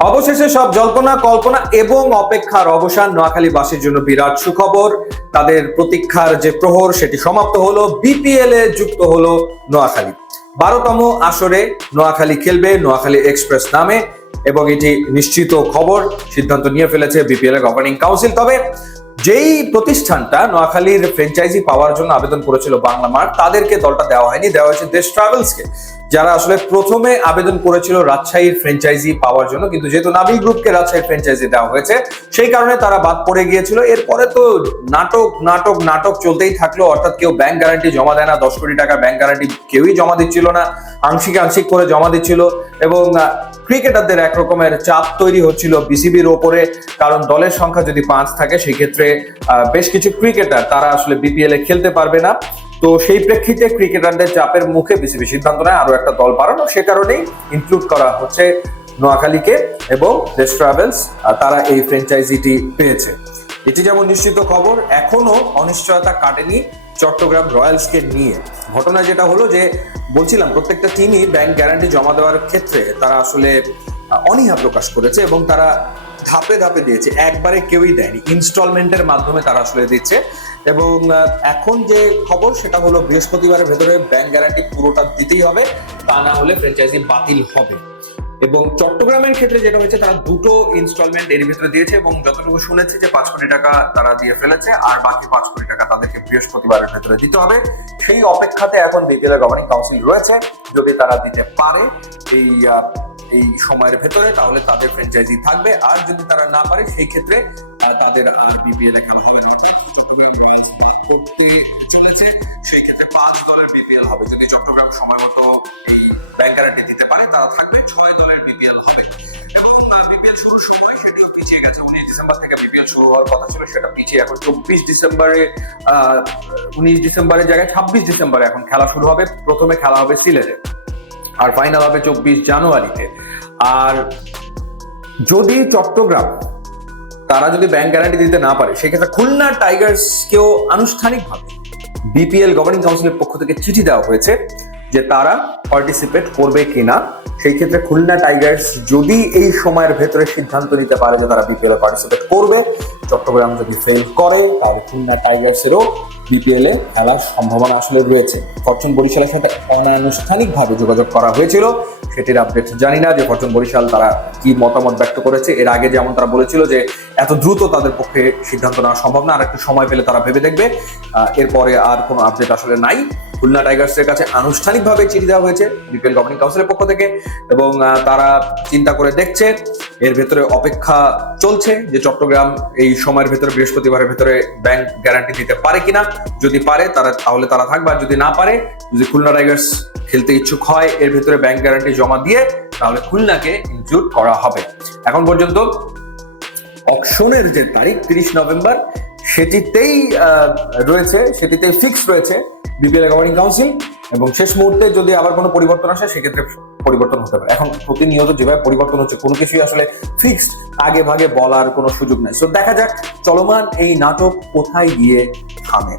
অবশেষে সব জল্পনা কল্পনা এবং অপেক্ষার অবসান। নোয়াখালীবাসীর জন্য বিরাট সুখবর। তাদের প্রতীক্ষার যে প্রহর সেটি সমাপ্ত হলো। বিপিএল এ যুক্ত হলো নোয়াখালী। 12তম আসরে নোয়াখালী খেলবে নোয়াখালী এক্সপ্রেস নামে এবং এটি নিশ্চিত খবর। সিদ্ধান্ত নিয়ে ফেলেছে বিপিএল এর গভর্নিং কাউন্সিল। তবে যেই প্রতিষ্ঠানটা নোয়াখালীর ফ্র্যাঞ্চাইজি পাওয়ার জন্য আবেদন করেছিল বাংলা মার্ট, তাদেরকে দলটা দেওয়া হয়নি, দেওয়া হয়েছে দেশ ট্রাভেলসকে, যারা আসলে প্রথমে আবেদন করেছিল রাজশাহীর ফ্র্যাঞ্চাইজি পাওয়ার জন্য। কিন্তু যেহেতু নাবিল গ্রুপকে রাজশাহীর ফ্র্যাঞ্চাইজি দেওয়া হয়েছে, সেই কারণে তারা বাদ পড়ে গিয়েছিল। এরপরে তো নাটক নাটক নাটক চলতেই থাকলো। অর্থাৎ কেউ ব্যাংক গ্যারান্টি জমা দেয় না, 10 কোটি টাকা ব্যাংক গ্যারান্টি কেউই জমা দিচ্ছিল না, আংশিক আংশিক করে জমা দিচ্ছিল। এবং ক্রিকেটারদের একরকমের চাপ তৈরি হচ্ছিল বিসিবির ওপরে, কারণ দলের সংখ্যা যদি 5 থাকে সেই ক্ষেত্রে বেশ কিছু ক্রিকেটার তারা আসলে বিপিএল এ খেলতে পারবে না। তো সেই প্রেক্ষিতে ক্রিকেটারদের চাপের মুখে বিসিবি সিদ্ধান্ত নেয় আরো একটা দল বাড়ানো। সে কারণেই ইনক্লুড করা হচ্ছে নোয়াখালীকে এবং দেশ ট্রাভেলস, তারা এই ফ্র্যাঞ্চাইজিটি পেয়েছে। এটি যেমন নিশ্চিত খবর, এখনো অনিশ্চয়তা কাটেনি চট্টগ্রাম রয়্যালসকে নিয়ে। ঘটনা যেটা হলো যে বলছিলাম, প্রত্যেকটা টিমই ব্যাংক গ্যারান্টি জমা দেওয়ার ক্ষেত্রে তারা আসলে অনীহা প্রকাশ করেছে এবং তারা ধাপে ধাপে দিয়েছে, একবারে কেউই দেয়নি, ইনস্টলমেন্টের মাধ্যমে তারা আসলে দিচ্ছে। এবং এখন যে খবর সেটা হলো বৃহস্পতিবারের ভেতরে ব্যাংক গ্যারান্টি পুরোটা দিতেই হবে, তা না হলে ফ্র্যাঞ্চাইজি বাতিল হবে। এবং চট্টগ্রামের ক্ষেত্রে যেটা হয়েছে, তারা 2টো ইনস্টলমেন্ট এর ভিতরে দিয়েছে এবং যতটুকু শুনেছি যে 5 কোটি টাকা তারা দিয়ে ফেলেছে, আর বাকি 5 কোটি টাকা তাদেরকে বৃহস্পতিবারের ভেতরে দিতে হবে। সেই অপেক্ষাতে এখন বিপিএল গভর্নিং কাউন্সিল রয়েছে। যদি তারা দিতে পারে এই সময়ের ভেতরে, তাহলে তাদের ফ্র্যাঞ্চাইজি থাকবে। আর যদি তারা না পারে, সেই ক্ষেত্রে তাদের আর বিপিএল এ খেলা হবে না। চট্টগ্রাম রয়্যালস করতে চলেছে, সেই ক্ষেত্রে 5 দলের বিপিএল হবে। যদি চট্টগ্রাম সময় মতো এই ব্যাংক গ্যারান্টি দিতে পারে, তারা থাকবে, 6 দলের বিপিএল হবে। এবং বিপিএল শুরুর সময় সেটিও পিছিয়ে গেছে। 19 ডিসেম্বর থেকে বিপিএল শুরু হওয়ার কথা ছিল, সেটা পিছিয়ে এখন 24 ডিসেম্বরে, 19 ডিসেম্বরের জায়গায় 26 ডিসেম্বরে এখন খেলা শুরু হবে। প্রথমে খেলা হবে সিলেটে, আর ফাইনাল হবে 24 জানুয়ারিতে। আর যদি চট্টগ্রাম তারা যদি ব্যাংক গ্যারান্টি দিতে না পারে, সেক্ষেত্রে খুলনা টাইগার্সকেও আনুষ্ঠানিকভাবে বিপিএল গভর্নিং কাউন্সিলের পক্ষ থেকে চিঠি দেওয়া হয়েছে যে তারা পার্টিসিপেট করবে কিনা। সেই ক্ষেত্রে খুলনা টাইগার্স যদি এই সময়ের ভেতরে সিদ্ধান্ত নিতে পারে যে তারা বিপিএল এ পার্টিসিপেট করবে, চট্টগ্রাম যদি ফেল করে, তাহলে খুলনা টাইগার্সেরও বিপিএল এ খেলার সম্ভাবনা আসলে রয়েছে। ফরচুন বরিশালের সাথে অনানুষ্ঠানিকভাবে যোগাযোগ করা হয়েছিল, সেটির আপডেট জানি না যে ফরচুন বরিশাল তারা কি মতামত ব্যক্ত করেছে। এর আগে যেমন তারা বলেছিল যে এত দ্রুত তাদের পক্ষে সিদ্ধান্ত নেওয়া সম্ভব না, আর একটু সময় পেলে তারা ভেবে দেখবে। এরপরে আর কোনো আপডেট আসলে নাই। খুলনা টাইগার্সের কাছে আনুষ্ঠানিকভাবে চিঠি দেওয়া হয়েছে বিপিএল গভর্নিং কাউন্সিলের পক্ষ থেকে এবং তারা চিন্তা করে দেখছে। এর ভেতরে অপেক্ষা চলছে যে চট্টগ্রাম এই সময়ের ভেতরে, বৃহস্পতিবারের ভেতরে ব্যাংক গ্যারান্টি দিতে পারে কিনা। যদি পারে তাহলে তারা থাকবে, আর যদি না পারে, যদি খুলনা টাইগার্স খেলতে ইচ্ছুক হয় এর ভেতরে ব্যাংক গ্যারান্টি জমা দিয়ে, তাহলে খুলনাকে ইনক্লুড করা হবে। এখন পর্যন্ত অকশনের যে তারিখ 30 নভেম্বর, সেটিতেই রয়েছে, সেটিতেই ফিক্স রয়েছে বিপিএল গভর্নিং কাউন্সিল। এবং শেষ মুহূর্তে যদি আবার কোনো পরিবর্তন আসে, সেক্ষেত্রে পরিবর্তন হতে পারে। এখন প্রতিনিয়ত যেভাবে পরিবর্তন হচ্ছে, কোনো কিছুই আসলে ফিক্সড আগে ভাগে বলার কোনো সুযোগ নেই। সো দেখা যাক চলমান এই নাটক কোথায় গিয়ে থামে।